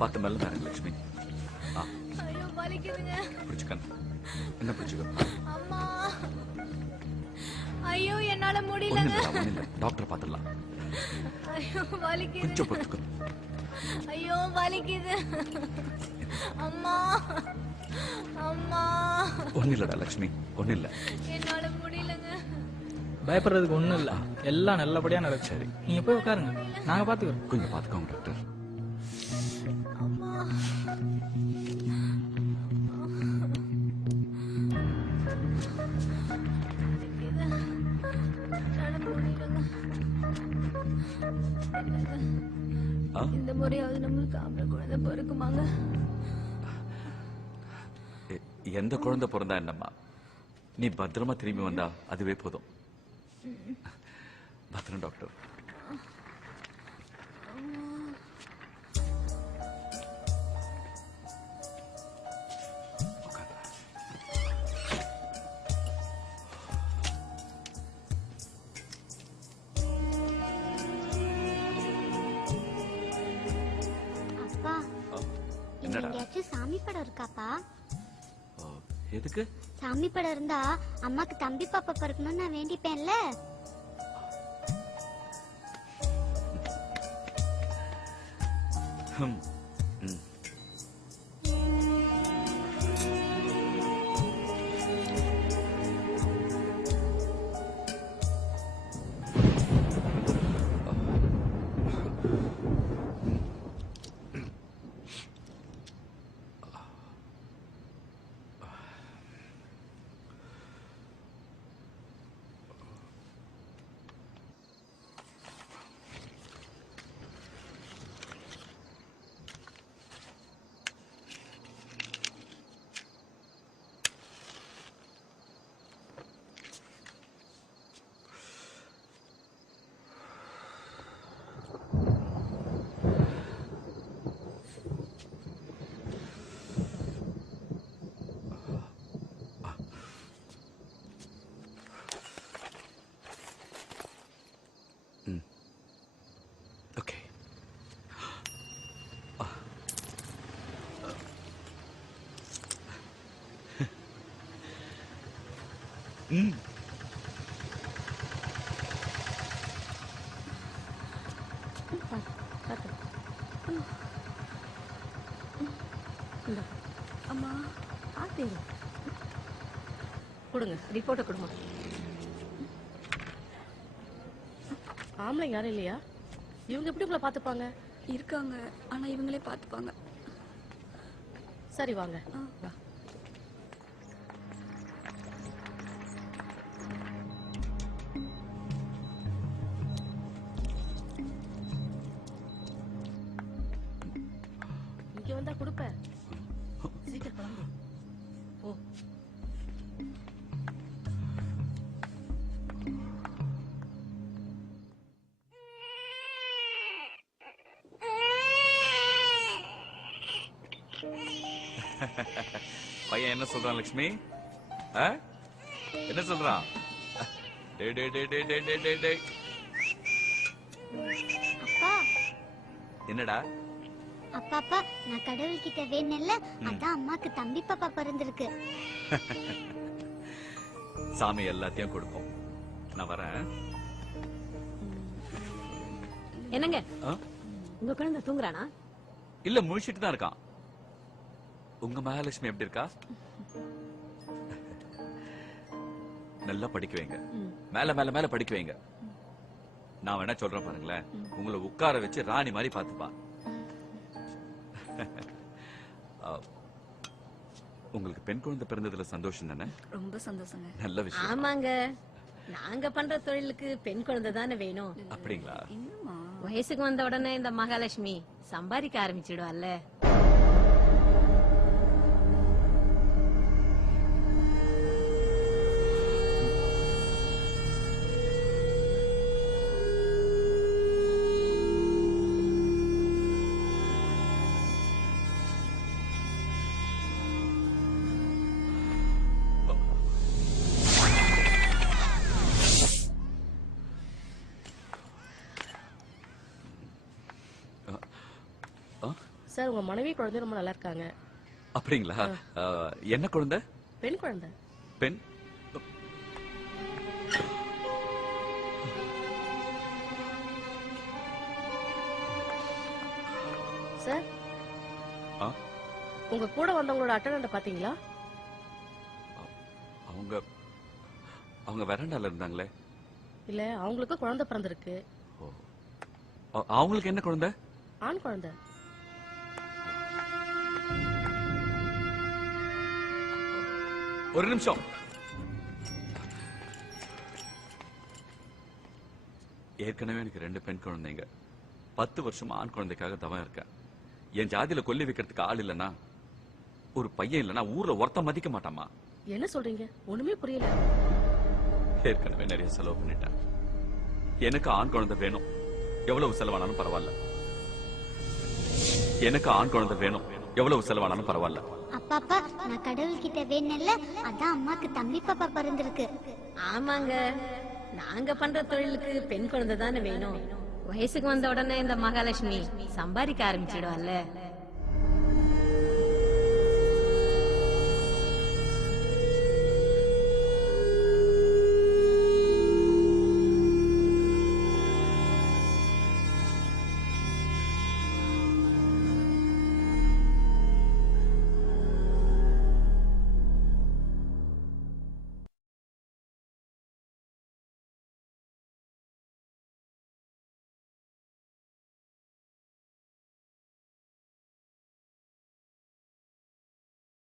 பார்த்து மெல்ல பாருங்க லட்சுமி. ஐயோ வலிக்குதுங்க. பிடிச்சுக்க. என்ன பிடிச்சுக்க? அம்மா. ஐயோ என்னால முடியலங்க. டாக்டர் பார்த்துடலாம். ஐயோ வலிக்குது. கொஞ்சம் பொறுத்துக்க. ஐயோ வலிக்குது. அம்மா. அம்மா. ஒன்னும் இல்லடா லட்சுமி, ஒன்னும் இல்ல. என்னால முடியலங்க. பயப்படுறதுக்கு ஒண்ணும் இல்ல, எல்லாம் நல்லபடியா நடக்கும். சரி நீங்க போய் உட்காருங்க, நாங்க பாத்துக்கிறோம். கொஞ்சம் பாத்துக்கோங்க டாக்டர். அம்மா. இந்த முறையாவது நம்மளுக்கு ஆம்பளை குழந்தை பிறக்குமாங்க? எந்த குழந்தை பிறந்தா என்னம்மா, நீ பத்திரமா திரும்பி வந்தா அதுவே போதும். பத்திரம் டாக்டர். சாமி படம் இருக்காப்பா? எதுக்கு? சாமி படம் இருந்தா அம்மாக்கு தம்பி பாப்பா பிறக்கணும்னு நான் வேண்டிப்பேன்ல. அம்மா ஆத்தேரு கொடுங்க, ரிப்போர்ட்டை கொடுங்க. ஆம்பளைங்க யாரும் இல்லையா? இவங்க எப்படி உங்களை பாத்துப்பாங்க? இருக்காங்க, ஆனா இவங்களே பாத்துப்பாங்க. சரி வாங்க. இங்க வந்தா கொடுப்பேன். சீக்கிரம் கிளம்பு. ஓ பையன் என்ன சொல்றான் லட்சுமி? என்ன சொல்றான்? என்னடா? அப்பா அப்பா, நான் கடவுள் கிட்ட வேணல, அதான் அம்மாக்கு தம்பி பாப்பா பிறந்திருக்கு. சாமி எல்லாத்தையும் கொடுப்போம். நான் வரேன். என்னங்க உங்க குழந்தை தூங்குறானா? இல்ல, முழிச்சிட்டு தான் இருக்கான். உங்க மகாலட்சுமி எப்படி இருக்கா? நல்லா படிக்க வைங்க, மேல மேல மேல படிக்க வைங்க. நான் வேணா சொல்றேன் பாருங்களேன், உங்களை உட்கார வச்சு ராணி மாதிரி பாத்துப்பா. உங்களுக்கு பெண் குழந்தை பிறந்ததுல சந்தோஷம் தானே? ரொம்ப சந்தோஷங்க. நல்ல விஷயம். ஆமாங்க, நாங்க பண்ற தொழிலுக்கு பெண் குழந்தை தானே வேணும். அப்படிங்களா? வயசுக்கு வந்த உடனே இந்த மகாலட்சுமி சம்பாதிக்க ஆரம்பிச்சிடுவாள்ல. சார் உங்க மனைவி குழந்தை ரொம்ப நல்லா இருக்காங்க. அப்படிங்களா? என்ன குழந்தை? பெண் குழந்தை. பெண்? சார் ஆ? உங்க கூட வந்தவங்களோட அட்டனண்ட பாத்தீங்களா? அவங்க அவங்க வெராண்டால இருந்தாங்களே. இல்ல அவங்களுக்கு குழந்தை பிறந்திருக்கு. ஓ. அவங்களுக்கு என்ன குழந்தை? ஆண் குழந்தை. ஒரு நிமிஷம். ஏற்கனவே எனக்கு 2 பெண் குழந்தைங்க. 10 வருஷமா ஆண் குழந்தைக்காக தவம் இருக்கேன். என் ஜாதியில கொல்லி வைக்கிறதுக்கு ஆள் இல்லனா, ஒரு பையன் இல்லனா ஊர்ல ஒருத்த மதிக்க மாட்டாமா. என்ன சொல்றீங்க? ஒண்ணுமே புரியல. ஏற்கனவே நிறைய செலவு பண்ணிட்டேன். எனக்கு ஆண் குழந்தை வேணும். எவ்வளவு செலவானாலும் பரவாயில்ல. எனக்கு ஆண் குழந்தை வேணும். எவ்வளவு செலவானாலும் பரவாயில்ல. அப்பாப்பா நான் கடவுள்கிட்ட வேணல, அதான் அம்மாக்கு தம்பி பாப்பா பிறந்திருக்கு. ஆமாங்க, நாங்க பண்ற தொழிலுக்கு பெண் குழந்தை தானே வேணும். வயசுக்கு வந்த உடனே இந்த மகாலட்சுமி சம்பாதிக்க ஆரம்பிச்சிடுவாள்ல.